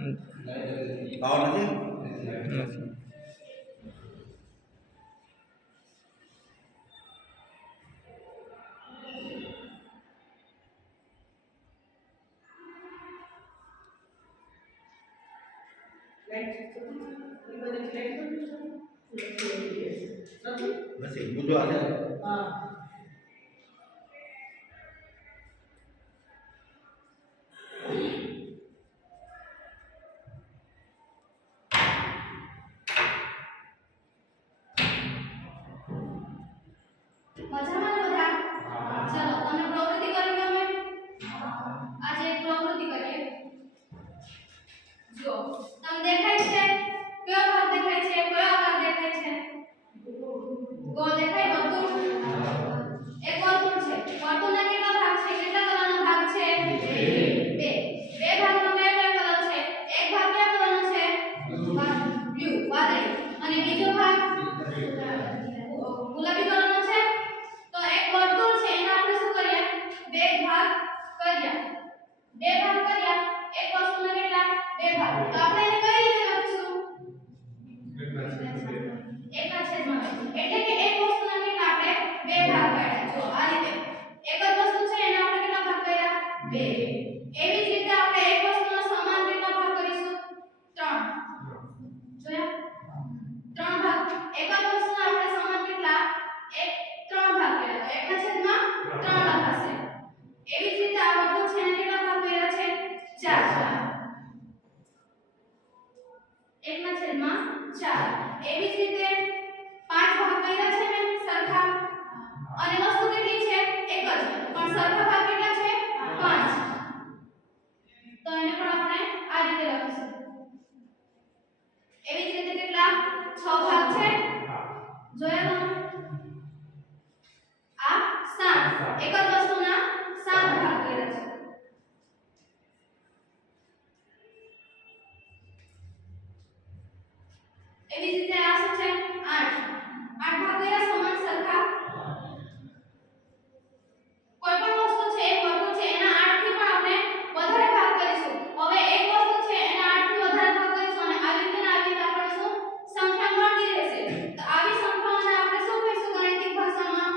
Power નથી. નથી બુજો હાલે. હા મજામાં ને બધા? ચાલો તમે પ્રવૃત્તિ કરી ગમે? આજે એક પ્રવૃત્તિ કરીએ. જો તમને દેખાય છે કયો ભાગ દેખાય છે, કયો આકાર દેખાય છે? ગોળ દેખાય, વર્તુળ. એક વર્તુળ છે. વર્તુળના કેટલા ભાગ છે? કેટલા કલરના ભાગ છે? બે. બે ભાગમાં કયા કયા કલર છે? એક ભાગ કયા કલરનો છે? બ્લુ, વાદળી. અને બીજો ભાગ ગુલાબી કલરનો છે. તો એક વર્તુળ છે એના આપણે શું કર્યા? બે ભાગ કર્યા. બે ભાગ કર્યા. એક વસ્તુના કેટલા? બે ભાગ. તો આપણે એને કઈ રીતે લખીશું? એકના છેદમાં બે. એટલે કે એક વસ્તુના કેટલા આપણે બે ભાગ પાડ્યા. જો આ રીતે એક જ વસ્તુ છે એના આપણે કેટલા ભાગ કર્યા? બે. એવી જ રીતે આપણે એક વસ્તુના સમાન કેટલા ભાગ કરીશું? 3. જોયા? 3 ભાગ. એક જ વસ્તુના આપણે સમાન કેટલા? 3 ભાગ કર્યા. તો એકના છેદમાં 3 લખાશે. એવી જ રીતે આ વર્તુળ છે એને કેટલા ભાગ કર્યા છે? 4. એકના છેદમાં 4. એવી જ રીતે 5 ભાગ કર્યા છે ને સરખા. અને વસ્તુ કેટલી છે? એક જ. પણ સરખા ભાગ કેટલા છે? 5. તો એને પણ આપણે આ રીતે લખીશું. એવી જ રીતે કેટલા? 6 ભાગ છે. જોયા તમે? આ 7. એક જ વસ્તુના 7 ભાગ કર્યા છે. એવી જ રીતે આ શું છે? 8. 8 ભાગ કર્યા સમાન સરખા. કોઈ પણ વસ્તુ છે એક વર્તુળ છે એના 8 થી પણ આપણે વધારે ભાગ કરીશું. હવે એક વસ્તુ છે એના 8 થી વધારે ભાગ કરીશું અને આવી રીતે આપણે શું સંખ્યા મળતી રહેશે. તો આવી સંખ્યાઓને આપણે શું કહીશું ગાણિતિક ભાષામાં?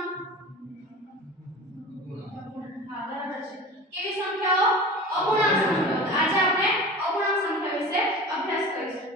હા બરાબર છે. કેવી સંખ્યાઓ? અપૂર્ણાંક સંખ્યાઓ. આજે આપણે અપૂર્ણાંક સંખ્યા વિશે અભ્યાસ કરીશું.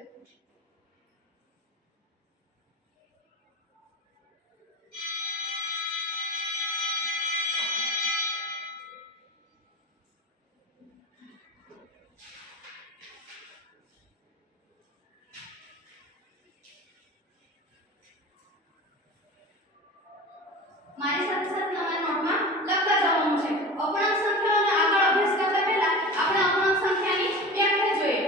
મારી સાથે સાથે તમારી નોટમાં લખતા જવાનું છે. અપૂર્ણાંક સંખ્યાઓનો આગળ અભ્યાસ કરતા પહેલા આપણે અપૂર્ણાંક સંખ્યાની વ્યાખ્યા જોઈએ.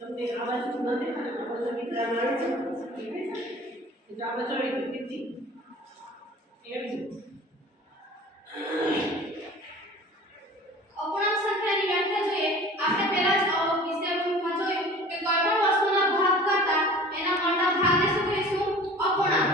તમને આ બાજુ ન દેખાય, આ બાજુ વિચાર આવે છે. એટલે આ બાજુ આવી કેટલી એવી અપૂર્ણાંક સંખ્યાની વ્યાખ્યા જોઈએ. આપણે પહેલા જ વિષયમાં જોયું કે કોઈ પણ વસ્તુના ભાગ કરતા એના મળતા ભાગને શું કહીશું? અપૂર્ણાંક.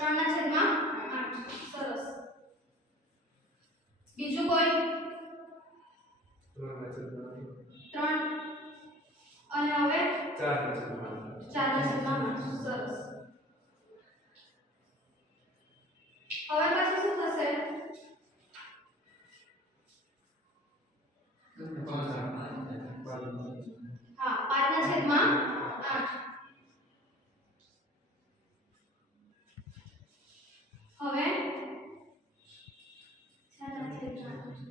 3/8 સરસ બીજું કોઈ 3 અને હવે 4/8 સરસ હવે પાછું શું થશે હા 5/8 હવે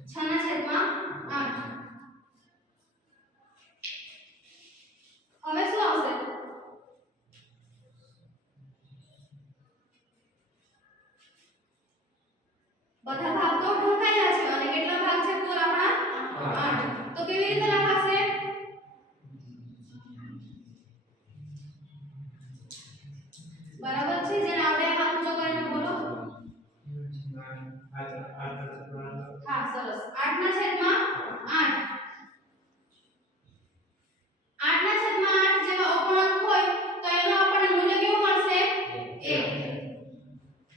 6/8 હવે શું આવશે બધા ભાગ તો ઢોકાયેલા છે અને કેટલા ભાગ છે કુલ આપણા 8 તો કેવી રીતે લખાશે બરાબર છે જેને આપણે હાથ ઊંચો કરીને બોલો હા સરસ 8/8 8/8 જેવા અપૂર્ણાંક હોય તો એનું આપણને મૂલ્ય કેવું મળશે 1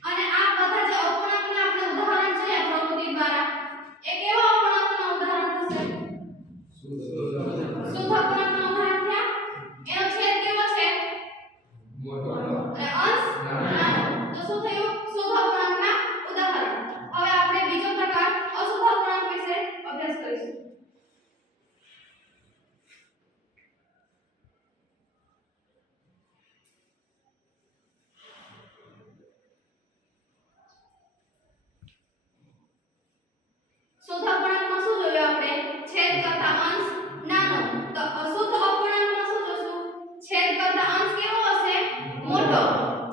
અને આ બધા જે અપૂર્ણાંકના આપણે ઉદાહરણ છે પ્રકૃતિ દ્વારા એ કેવા અપૂર્ણાંકના ઉદાહરણ થશે શુદ્ધ અપૂર્ણાંકના ઉદાહરણ થયા એનો છેદ કેવો છે અને અંશ નાનો તો શું થયું શુદ્ધ અપૂર્ણાંકના ઉદાહરણ હવે આપણે બીજો પ્રકાર અશુદ્ધ અપૂર્ણાંક વિશે અભ્યાસ કરીશું શુદ્ધ અપૂર્ણાંકમાં શું જોયું આપણે છેદ કરતા અંશ નાનો તો અશુદ્ધ અપૂર્ણાંકમાં શું જોશું છેદ કરતા અંશ કેવો હશે મોટો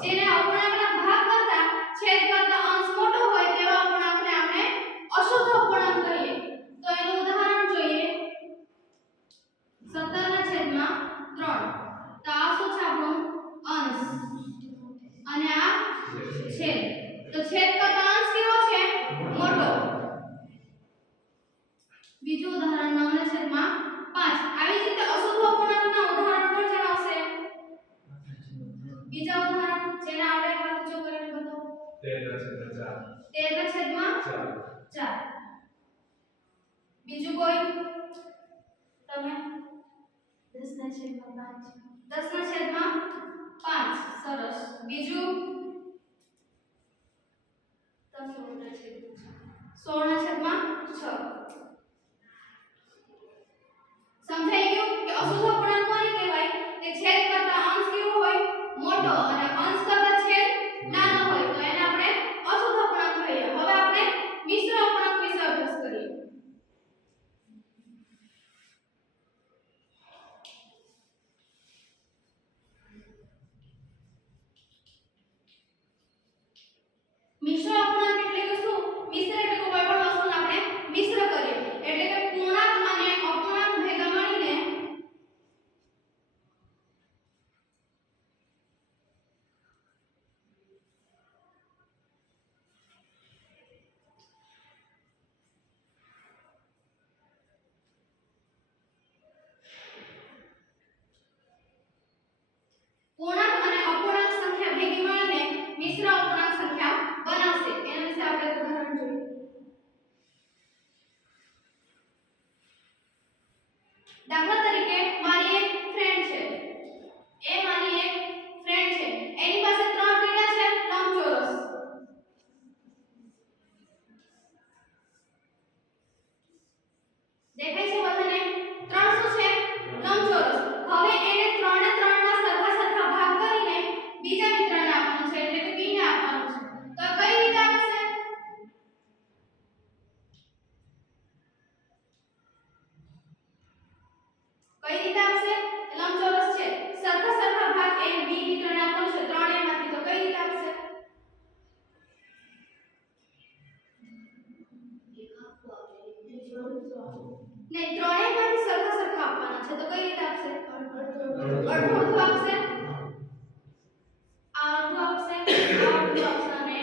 જેને અપૂર્ણાંકના ભાગ કરતા છેદ કરતા અંશ મોટો હોય તેવા અપૂર્ણાંકને આપણે અશુદ્ધ અપૂર્ણાંક કહીએ તો એનું ઉદાહરણ જોઈએ 17/3 તો આ શું છે આપણું અંશ અને આ છેદ તો છેદ કરતા અંશ કેવો છે મોટો બીજું ઉદાહરણ 9/5 આવી જ રીતે અશુદ્ધ અપૂર્ણાંકના ઉદાહરણ પણ જણાવશે બીજા ઉદાહરણ જેને આપણે હાથ ઊંચો કરીને બતાવો 13/4 બીજું કોઈ તમે 10/5 સરસ બીજું 16/6 સમજાઈ ગયું કે અશુદ્ધ અપૂર્ણાંક કોને કહેવાય કે છેદ કરતા અંશ કેવો હોય મોટો અને અંશ કરતા છેદ નાનો હોય તો એને આપણે અશુદ્ધ અપૂર્ણાંક કહીએ હવે આપણે મિશ્ર અપૂર્ણાંક વિશે અભ્યાસ કરીએ મિશ્ર અપૂર્ણાંક એટલે કે શું મિશ્ર એટલે કે કોઈ પણ વસ્તુને આપણે મિશ્ર કરીએ એટલે કે પૂર્ણાંક અને અપૂર્ણાંક ભેગા મળીને પૂર્ણાંક અને અપૂર્ણાંક સંખ્યા ભેગી મળીને મિશ્ર અપૂર્ણાંક સંખ્યા બનાવશે એના વિશે આપણે ઉદાહરણ જોઈએ દાખલા તરીકે મારી એક ફ્રેન્ડ છે એની પાસે 3 કેટલા છે લંબચોરસ દેખાય છે બધાને 3 શું છે લંબચોરસ હવે એને 3 ને 3 ના સરખા ભાગ કરીને બીજા મિત્રને આપવાનું છે એટલે કે બી ને આપવાનું છે તો કઈ રીતે આપશે કઈ રીતે આપશે લંબચોરસ છે સરખા ભાગ એ બી મિત્રને આપવાનું છે 3 માંથી તો કઈ રીતે આપશે નહીં 3 માંથી સરખા આપવાના છે તો કઈ રીતે આપશે અડધું આપશે આ અડધું આપશે આ અડધું આપશે અને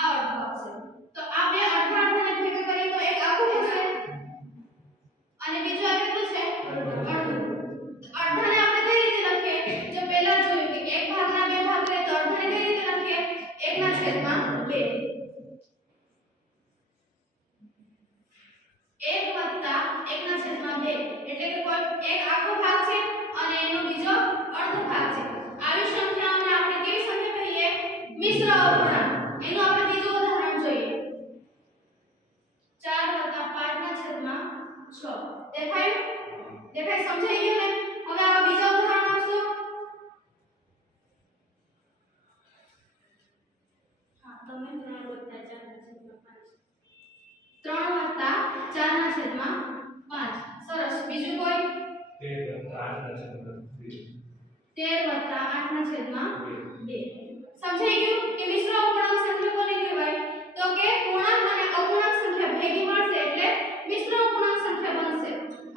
આ અડધું આપશે તો આ બે અડધા અડધાને ભેગા કરીએ તો એક આખું થશે અને બીજું આ કેટલું છે અડધું અડધાને આપણે કઈ રીતે લખીએ જો પહેલા જોયું કે એક ભાગના બે ભાગ કરીએ તો અડધાને કઈ રીતે લખીએ 1/6 સમજાઈ ગયું કે મિશ્ર અપૂર્ણાંક સંખ્યા કોને કહેવાય? તો કે પૂર્ણાંક અને અપૂર્ણાંક સંખ્યા ભેગી મળશે એટલે મિશ્ર અપૂર્ણાંક સંખ્યા બનશે.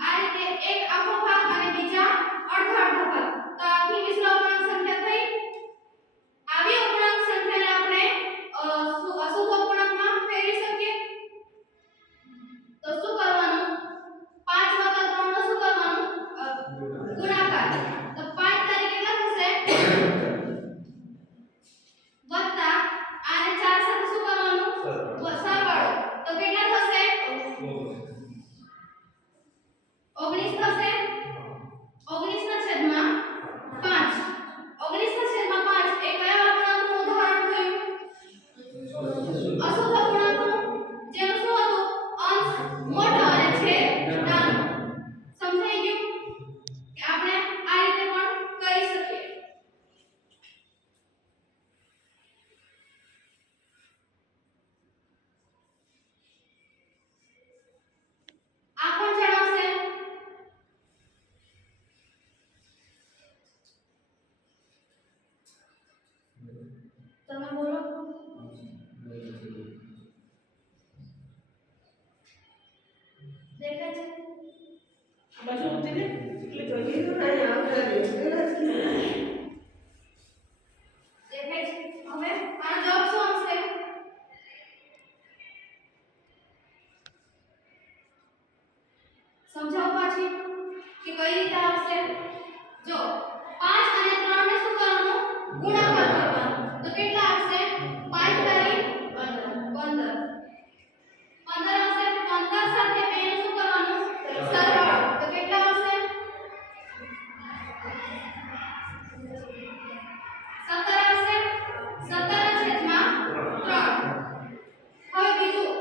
આ રીતે એક આખો ભાગ અને બીજા અડધા ભાગ, તો આખી મિશ્ર અપૂર્ણાંક સંખ્યા થઈ. આવી અપૂર્ણાંક સંખ્યાને આપણે અશુદ્ધ અપૂર્ણાંકમાં ફેરવી શકીએ. તો શું કરવાનું? 5 + 3 નો શું કરવાનું? ગુણાકાર. તો 5 તારીખ કેટલા થશે? વત્તા આને 4 સાથે શું કરવાનું? સરવાળો. તો કેટલા થશે? 19 થશે. 19/5. 19/5 એ કયા અપૂર્ણાંકનું ઉદાહરણ થયું? અશુદ્ધ અપૂર્ણાંકનું. જેનું શું હતું? અંશ મોટો અને છેદ નાનો. સમજાઈ ગયું કે આપણે આ રીતે પણ કરી શકીએ. આ પણ જણાવશે. તમે બોલો. દેખાય છે? આ બાજુ ઉતરી ને એટલે જોઈએ તો ના આવતા રહે. દેખાય છે? હવે આનો જવાબ શું આવશે? સમજાવો પાછી કે કઈ રીતે આવશે. જો 5 અને 3 ને શું કરવાનું? ગુણાકાર કરવાનો. તો કેટલા આવશે? 5 તારીખ 15. 15 આવશે. 15 સાથે 2 નું શું કરવાનું? સરવાળો. તો કેટલા આવશે? 17 આવશે. 17/3. હવે બીજું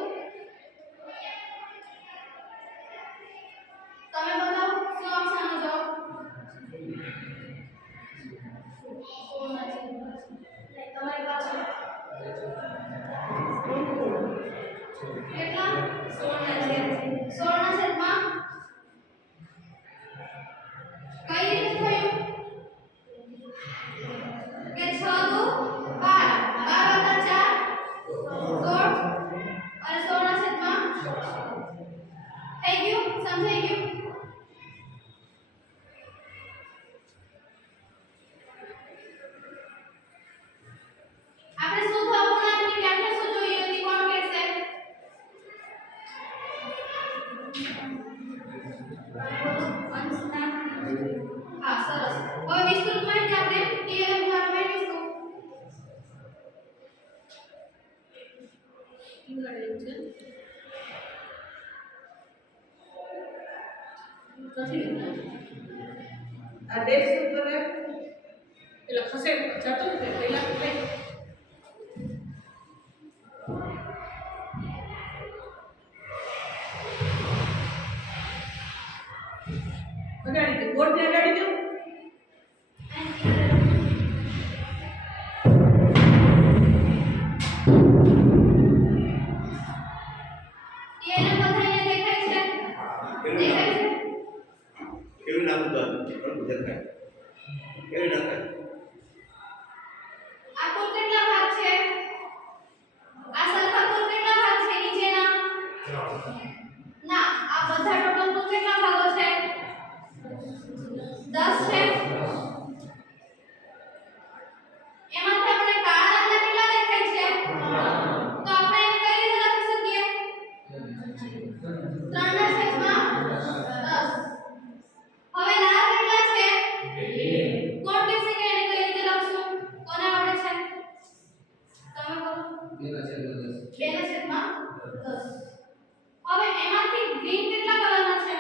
તમે બતાવો શું આવશે આનો જવાબ? 16 છે. તમારી પાછળ કેટલા? 16 છે. 16/5 કઈ રીતે થયું? કે 6 દુ 12, 12 + 4 16 અને 16/5 થઈ ગયું. સમજાઈ ગયું? આપણે શુદ્ધ અપૂર્ણાંકની વ્યાખ્યા શું જોઈ હતી? કોણ કહેશે? અંશના. હા, સરસ. હવે વિસ્તૃત માહિતી આપણે કેવી રીતે મેળવીશું? ઇંગળેલું છે. નથી લીધું. આ ડેસ્ક ઉપર એટલે ખસેડ જતો ને પહેલા કઈ અગાડી દે. બોર્ડ ને અગાડી દો. એને બધાને દેખાય છે? દેખાય છે? કેવી નાખું તો પણ દેખાય. કેવી નાખાય? આ કુલ કેટલા ભાગ છે? આ સરખા કુલ કેટલા ભાગ છે નીચેના? ના, આ બધા ટોટલ કુલ કેટલા ભાગો છે? 10 છે. એમાંથી આપણે કાળા રંગના કેટલા દેખાય છે? તો આપણે એને કઈ રીતે લખી શકીએ? 3/10. હવે લાલ કેટલા છે? 2. કોણ કહેશે કે એને કઈ રીતે લખશું? કોને આવડે છે? તમે બોલો. 2/10. હવે એમાંથી ગ્રીન કેટલા કલરના છે?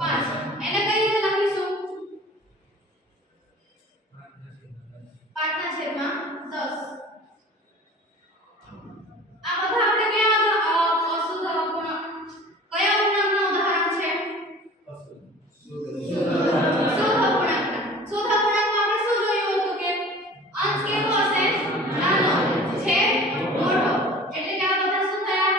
5. એને કઈ રીતે લખીશું? 5/10. આ બધા આપણે કેવા અશુદ્ધ અપૂર્ણાંક કયા અપૂર્ણાંકનું ઉદાહરણ છે? શુદ્ધ અપૂર્ણાંક. શુદ્ધ અપૂર્ણાંકમાં આપણે શું જોયું હતું કે અંશ કેવો હશે? નાનો, છેદ મોટો. એટલે કે આ બધા શું થયા?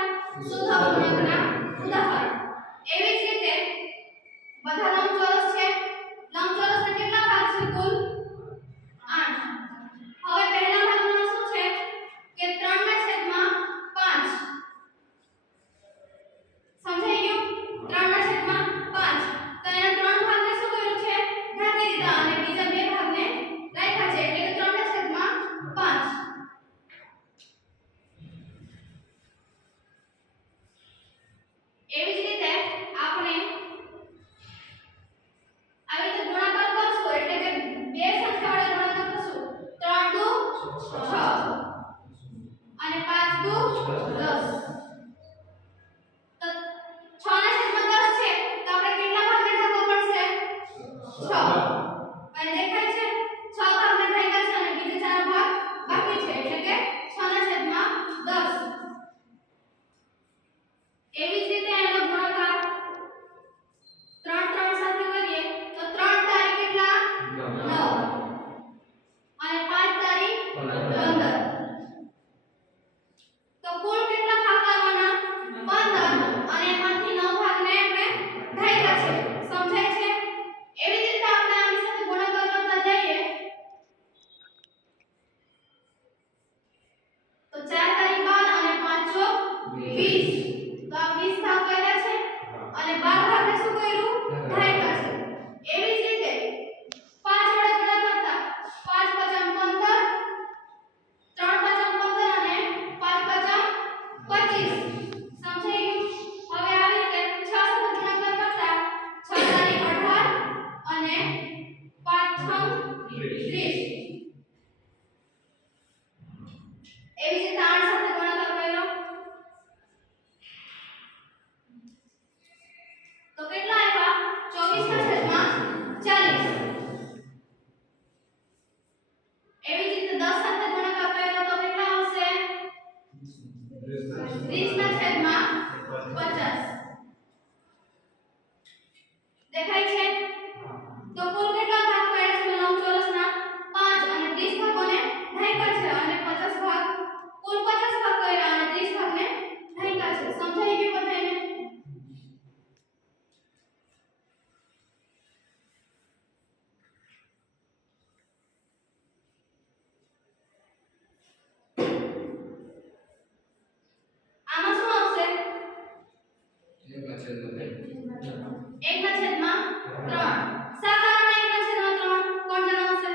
1/3 સાકારના 1/3 કોણ જણાવશે?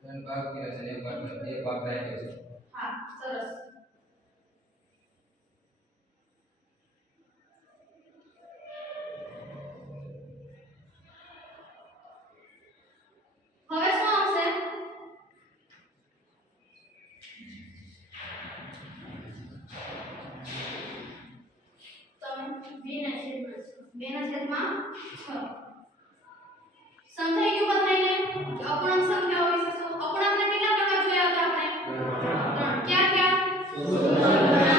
ત્રણ ભાગ કર્યા છે અને એક ભાગ રાખ્યો છે. હા સરસ. હવે શું આવશે? તમે 2/6 સમજાઈ ગયું બધાને કે અપૂર્ણાંક સંખ્યાઓ વિશે શું? અપૂર્ણાંકના કેટલા પ્રકાર જોયા હતા આપણે? 3. ક્યાં ક્યાં?